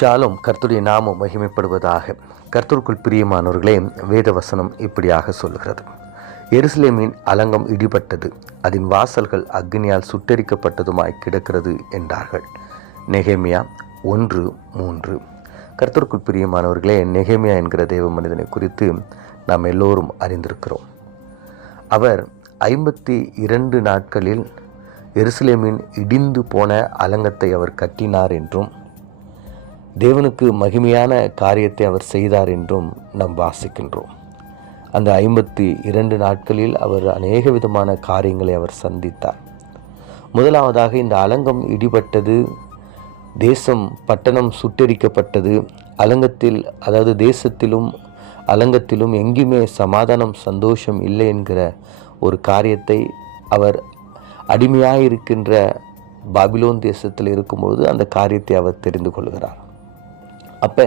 ஷாலும் கர்த்துடைய நாமம் மகிமைப்படுவதாக கர்த்தருக்குள் பிரியமானவர்களே வேத வசனம் இப்படியாக சொல்கிறது. எருசலேமின் அலங்கம் இடிபட்டது அதன் வாசல்கள் அக்னியால் சுட்டெரிக்கப்பட்டதுமாய் கிடக்கிறது என்றார்கள். நெகேமியா ஒன்று மூன்று. கர்த்தருக்குள் பிரியமானவர்களே நெகேமியா என்கிற தேவ மனிதனை குறித்து நாம் எல்லோரும் அறிந்திருக்கிறோம். அவர் ஐம்பத்தி இரண்டு நாட்களில் எருசலேமின் இடிந்து போன அலங்கத்தை அவர் கட்டினார் என்றும் தேவனுக்கு மகிமையான காரியத்தை அவர் செய்தார் என்றும் நாம் வாசிக்கின்றோம். அந்த ஐம்பத்தி இரண்டு நாட்களில் அவர் அநேக விதமான காரியங்களை அவர் சந்தித்தார். முதலாவதாக இந்த அலங்கம் இடிபட்டது தேசம் பட்டணம் சுட்டெரிக்கப்பட்டது அலங்கத்தில் அதாவது தேசத்திலும் அலங்கத்திலும் எங்கேயுமே சமாதானம் சந்தோஷம் இல்லை என்கிற ஒரு காரியத்தை அவர் அடிமையாயிருக்கின்ற பாபிலோன் தேசத்தில் இருக்கும்பொழுது அந்த காரியத்தை அவர் தெரிந்து கொள்கிறார். அப்போ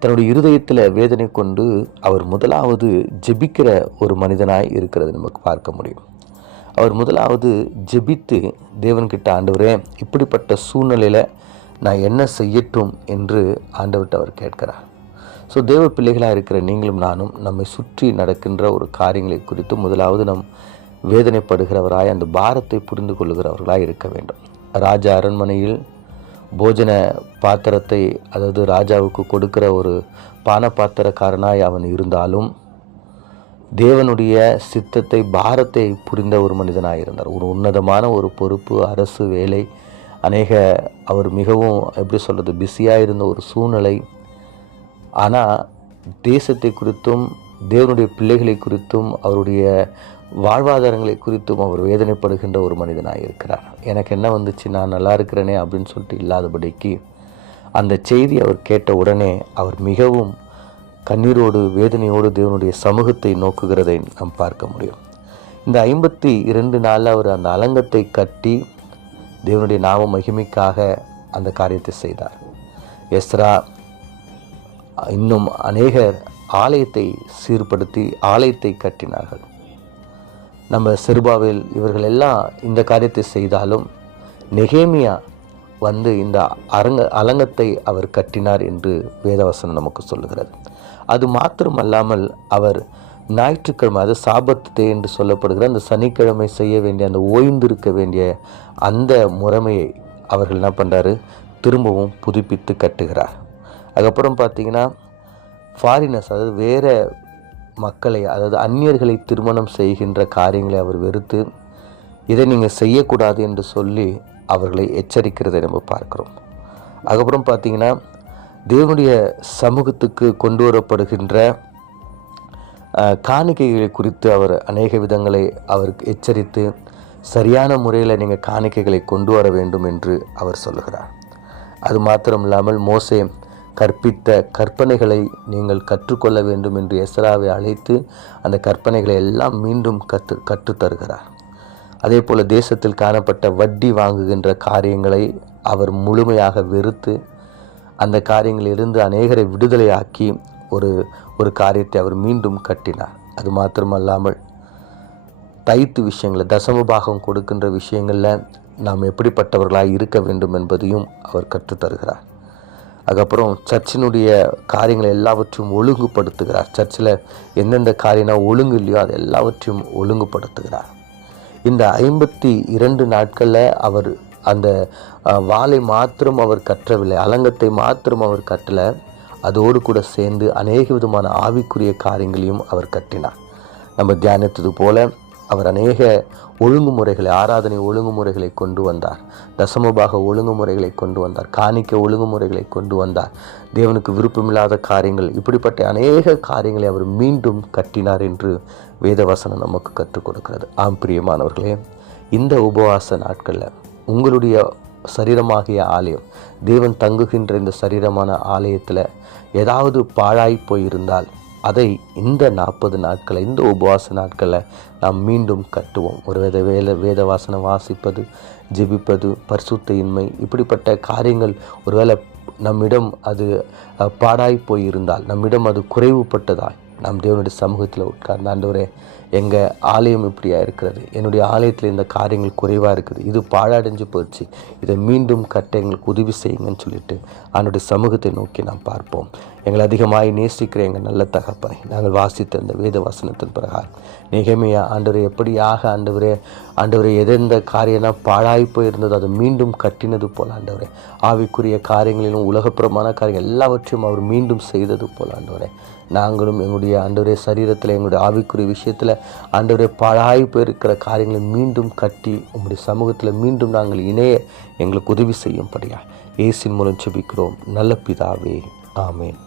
தன்னுடைய இருதயத்தில் வேதனை கொண்டு அவர் முதலாவது ஜெபிக்கிற ஒரு மனிதனாய் இருக்கிறது நமக்கு பார்க்க முடியும். அவர் முதலாவது ஜெபித்து தேவன்கிட்ட ஆண்டவரே இப்படிப்பட்ட சூழ்நிலையில் நான் என்ன செய்யட்டும்? என்று ஆண்டவர்கிட்ட அவர் கேட்கிறார். ஸோ தேவ பிள்ளைகளாக இருக்கிற நீங்களும் நானும் நம்மை சுற்றி நடக்கின்ற ஒரு காரியங்களை குறித்து முதலாவது நம் வேதனைப்படுகிறவராய் அந்த பாரத்தை புரிந்து கொள்கிறவர்களாக இருக்க வேண்டும். ராஜா அரண்மனையில் போஜன பாத்திரத்தை அதாவது ராஜாவுக்கு கொடுக்கிற ஒரு பான பாத்திரக்காரனாய் அவன் இருந்தாலும் தேவனுடைய சித்தத்தை பாரத்தை புரிந்த ஒரு மனிதனாக இருந்தார். ஒரு உன்னதமான ஒரு பொறுப்பு அரசு வேலை அநேக அவர் மிகவும் எப்படி சொல்கிறது பிஸியாக இருந்த ஒரு சூழ்நிலை. ஆனால் தேசத்தை குறித்தும் தேவனுடைய பிள்ளைகளை குறித்தும் அவருடைய வாழ்வாதாரங்களை குறித்தும் அவர் வேதனைப்படுகின்ற ஒரு மனிதனாக இருக்கிறார். எனக்கு என்ன வந்துச்சு? நான் நல்லா இருக்கிறேனே அப்படின்னு சொல்லிட்டு இல்லாதபடிக்கு அந்த செய்தி அவர் கேட்ட உடனே அவர் மிகவும் கண்ணீரோடு வேதனையோடு தேவனுடைய சமூகத்தை நோக்குகிறதை நாம் பார்க்க முடியும். இந்த ஐம்பத்தி இரண்டு நாளில் அவர் அந்த அலங்கத்தை கட்டி தேவனுடைய நாம மகிமைக்காக அந்த காரியத்தை செய்தார். எஸ்ரா இன்னும் அநேகர் ஆலயத்தை சீர்படுத்தி ஆலயத்தை கட்டினார்கள். நம்ம சிறுபாவில் இவர்கள் எல்லாம் இந்த காரியத்தை செய்தாலும் நெகேமியா வந்து இந்த அரங்க அலங்கத்தை அவர் கட்டினார் என்று வேதவசனம் நமக்கு சொல்லுகிறது. அது மாத்திரமல்லாமல் அவர் ஞாயிற்றுக்கிழமை அது சாபத்து என்று சொல்லப்படுகிற அந்த சனிக்கிழமை செய்ய வேண்டிய அந்த ஓய்ந்திருக்க வேண்டிய அந்த முறைமையை அவர்கள் என்ன பண்ணுறாரு திரும்பவும் புதுப்பித்து கட்டுகிறார். அதுக்கப்புறம் பார்த்தீங்கன்னா ஃபாரினர்ஸ் அதாவது வேறு மக்களை அதாவது அந்நியர்களை திருமணம் செய்கின்ற காரியங்களை அவர் வெறுத்து இதை நீங்கள் செய்யக்கூடாது என்று சொல்லி அவர்களை எச்சரிக்கிறதை நம்ம பார்க்குறோம். அதுக்கப்புறம் பார்த்திங்கன்னா தேவனுடைய சமூகத்துக்கு கொண்டு வரப்படுகின்ற காணிக்கைகளை குறித்து அவர் அநேக விதங்களை அவருக்கு எச்சரித்து சரியான முறையில் நீங்கள் காணிக்கைகளை கொண்டு வர வேண்டும் என்று அவர் சொல்லுகிறார். அது மாத்திரம் இல்லாமல் மோசே கற்பித்த கற்பனைகளை நீங்கள் கற்றுக்கொள்ள வேண்டும் என்று எஸ்ராவை அழைத்து அந்த கற்பனைகளை எல்லாம் மீண்டும் கற்று கற்றுத்தருகிறார். அதே போல் தேசத்தில் காணப்பட்ட வட்டி வாங்குகின்ற காரியங்களை அவர் முழுமையாக வெறுத்து அந்த காரியங்களிலிருந்து அநேகரை விடுதலையாக்கி ஒரு ஒரு காரியத்தை அவர் மீண்டும் கட்டினார். அது மாத்திரமல்லாமல் தைத்து விஷயங்களில் தசமபாகம் கொடுக்கின்ற விஷயங்களில் நாம் எப்படிப்பட்டவர்களாக இருக்க வேண்டும் என்பதையும் அவர் கற்றுத்தருகிறார். அதுக்கப்புறம் சர்ச்சினுடைய காரியங்களை எல்லாவற்றையும் ஒழுங்குபடுத்துகிறார். சர்ச்சில் எந்தெந்த காரியம்னா ஒழுங்கு இல்லையோ அது எல்லாவற்றையும் ஒழுங்குபடுத்துகிறார். இந்த ஐம்பத்தி இரண்டு நாட்களில் அவர் அந்த வாளை மாத்திரம் அவர் கற்றவில்லை அலங்கத்தை மாத்திரம் அவர் கட்டலை. அதோடு கூட சேர்ந்து அநேக விதமான ஆவிக்குரிய காரியங்களையும் அவர் கட்டினார். நம்ம தியானித்தது போல அவர் அநேக ஒழுங்குமுறைகளை ஆராதனை ஒழுங்குமுறைகளை கொண்டு வந்தார். தசமபாக ஒழுங்குமுறைகளை கொண்டு வந்தார். காணிக்க ஒழுங்குமுறைகளை கொண்டு வந்தார். தேவனுக்கு விருப்பமில்லாத காரியங்கள் இப்படிப்பட்ட அநேக காரியங்களை அவர் மீண்டும் கட்டினார் என்று வேதவசனம் நமக்கு கற்றுக் கொடுக்கிறது. ஆம் பிரியமானவர்களே இந்த உபவாச நாட்களில் உங்களுடைய சரீரமாகிய ஆலயம் தேவன் தங்குகின்ற இந்த சரீரமான ஆலயத்தில் ஏதாவது பாழாய் போயிருந்தால் அதை இந்த நாற்பது நாட்களை இந்த உபவாச நாட்களை நாம் மீண்டும் கட்டுவோம். ஒரு வேத வேலை வேத வாசனை வாசிப்பது ஜெபிப்பது பரிசுத்தையின்மை இப்படிப்பட்ட காரியங்கள் ஒருவேளை நம்மிடம் அது பாடாய் போயிருந்தால் நம்மிடம் அது குறைவுபட்டதாய் நாம் தேவனுடைய சமூகத்தில் உட்கார்ந்து ஆண்டவரே எங்கள் ஆலயம் இப்படியா இருக்கிறது? என்னுடைய ஆலயத்தில் இந்த காரியங்கள் குறைவாக இருக்குது. இது பாழடைஞ்சு போயிடுச்சு இதை மீண்டும் கட்ட எங்களுக்கு உதவி செய்யுங்கன்னு சொல்லிட்டு அவனுடைய சமூகத்தை நோக்கி நாம் பார்ப்போம். எங்களை அதிகமாகி நேசிக்கிற எங்கள் நல்ல தகப்பனை நாங்கள் வாசித்த இந்த வேத வசனத்தின் பிரகாரம். நிகமையா ஆண்டவரை எப்படியாக ஆண்டவரே ஆண்டவரை எதெந்த காரியம்னா பாழாய் போயிருந்ததோ அதை மீண்டும் கட்டினது போல் ஆண்டவரே. ஆவிக்குரிய காரியங்களிலும் உலகப்புறமான காரியங்கள் எல்லாவற்றையும் அவர் மீண்டும் செய்தது போல் ஆண்டவரே. நாங்களும் எங்களுடைய ஆண்டவரே சரீரத்தில் எங்களுடைய ஆவிக்குரிய விஷயத்தில் ஆண்டவரே பாழாய் போயிருக்கிற காரியங்களை மீண்டும் கட்டி உங்களுடைய சமூகத்தில் மீண்டும் நாங்கள் இணைய எங்களுக்கு உதவி செய்யும்படியா. இயேசின் மூலம் செபிக்கிறோம் நல்ல பிதாவே. ஆமேன்.